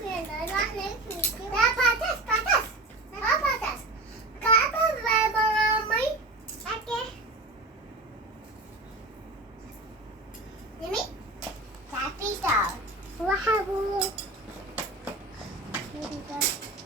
Daha patates, patates. Daha patates. Karpuz ver bana almayı. Hadi. Yemi? Happy dog. Wow. Here we go.